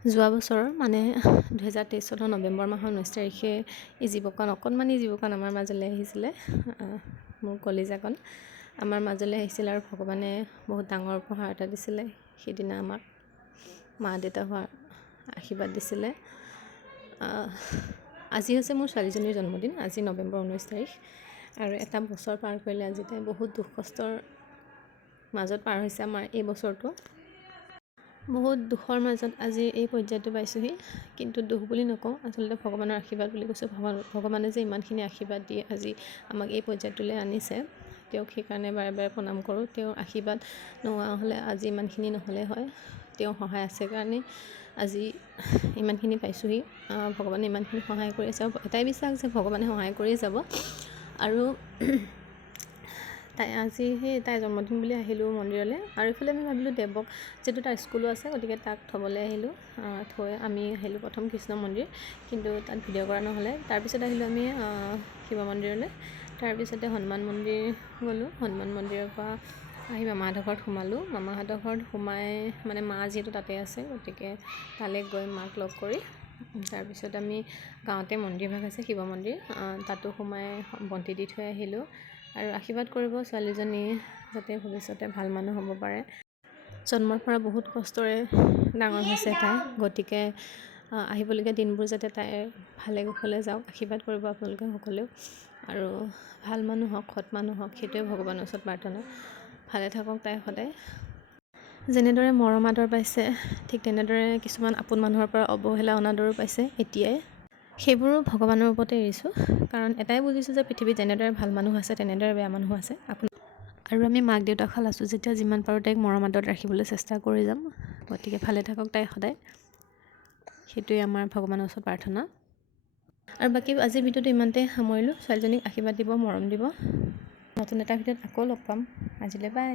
যোৱা বছৰ মানে 2023 চনৰ নৱেম্বৰ মাহৰ 19 তাৰিখে এই জীৱকণ অকণমানি জীৱকণ আমাৰ মাজলৈ আহিছিলে। মোৰ কলিজাকণ আমাৰ মাজলৈ আহিছিল আৰু ভগৱানে বহুত ডাঙৰ উপহাৰ এটা দিছিলে। সেইদিনা আমাক মা দেউতা হোৱাৰ আশীৰ্বাদ দিছিলে। আজি হৈছে মোৰ ছোৱালীজনীৰ জন্মদিন। আজি নৱেম্বৰ 19 তাৰিখ আৰু এটা বছৰ পাৰ কৰিলে আজি তাই বহুত দুখ কষ্টৰ মাজত পাৰ হৈছে আমাৰ এই বছৰটো। বহুত দুখৰ মাজত আজি এই পৰ্যায়টো পাইছোঁহি, কিন্তু দুখ বুলি নকওঁ, আচলতে ভগৱানৰ আশীৰ্বাদ বুলি কৈছোঁ। ভগৱানে যে ইমানখিনি আশীৰ্বাদ দি আজি আমাক এই পৰ্যায়টোলৈ আনিছে, তেওঁক সেইকাৰণে বাৰে বাৰে প্ৰণাম কৰোঁ। তেওঁৰ আশীৰ্বাদ নোহোৱা হ'লে আজি ইমানখিনি নহ'লে হয়। তেওঁৰ সহায় আছে কাৰণে আজি ইমানখিনি পাইছোঁহি। ভগৱানে ইমানখিনি সহায় কৰি আছে আৰু এটাই বিশ্বাস যে ভগৱানে সহায় কৰিয়ে যাব। আৰু তাই জন্মদিন বুলি আহিলোঁ মন্দিৰলৈ, আৰু এইফালে আমি ভাবিলোঁ দেৱক, যিহেতু তাৰ স্কুলো আছে, গতিকে তাক থ'বলৈ আহিলোঁ। থৈ আমি আহিলোঁ প্ৰথম কৃষ্ণ মন্দিৰ, কিন্তু তাত ভিডিঅ' কৰা নহ'লে। তাৰপিছত আহিলোঁ আমি শিৱ মন্দিৰলৈ। তাৰপিছতে হনুমান মন্দিৰ গ'লোঁ। হনুমান মন্দিৰৰ পৰা আহি মামাহঁতৰ ঘৰত সোমালোঁ। মামাহঁতৰ ঘৰত সোমাই মানে মা যিহেতু তাতে আছে, গতিকে তালৈ গৈ মাক লগ কৰি তাৰপিছত আমি গাঁৱতে মন্দিৰভাগ আছে শিৱ মন্দিৰ, তাতো সোমাই বন্তি দি থৈ আহিলোঁ আৰু আশীৰ্বাদ কৰিব ছোৱালীজনী যাতে ভৱিষ্যতে ভাল মানুহ হ'ব পাৰে। জন্মৰ পৰা বহুত কষ্টৰে ডাঙৰ হৈছে তাই, গতিকে আহিবলগীয়া দিনবোৰ যাতে তাই ভালে কুশলে যাওক, আশীৰ্বাদ কৰিব আপোনালোকে সকলেও। আৰু ভাল মানুহ হওক, সৎ মানুহ হওক, সেইটোৱে ভগৱানৰ ওচৰত প্ৰাৰ্থনা। ভালে থাকক তাই সদায়। যেনেদৰে মৰম আদৰ পাইছে, ঠিক তেনেদৰে কিছুমান আপোন মানুহৰ পৰা অৱহেলা অনাদৰো পাইছে এতিয়াই। সেইবোৰো ভগৱানৰ ওপৰতে এৰিছোঁ, কাৰণ এটাই বুজিছোঁ যে পৃথিৱীত যেনেদৰে ভাল মানুহ আছে তেনেদৰে বেয়া মানুহ আছে। আৰু আমি মাক দেউতাকহাল আছোঁ যেতিয়া যিমান পাৰোঁ তাইক মৰম আদৰত ৰাখিবলৈ চেষ্টা কৰি যাম। গতিকে ভালে থাকক তাই সদায়, সেইটোৱে আমাৰ ভগৱানৰ ওচৰত প্ৰাৰ্থনা। আৰু বাকী আজিৰ ভিডিঅ'টো ইমানতে সামৰিলোঁ। ছোৱালীজনীক আশীৰ্বাদ দিব, মৰম দিব। নতুন এটা ভিডিঅ'ত আকৌ লগ পাম। আজিলৈ বাই।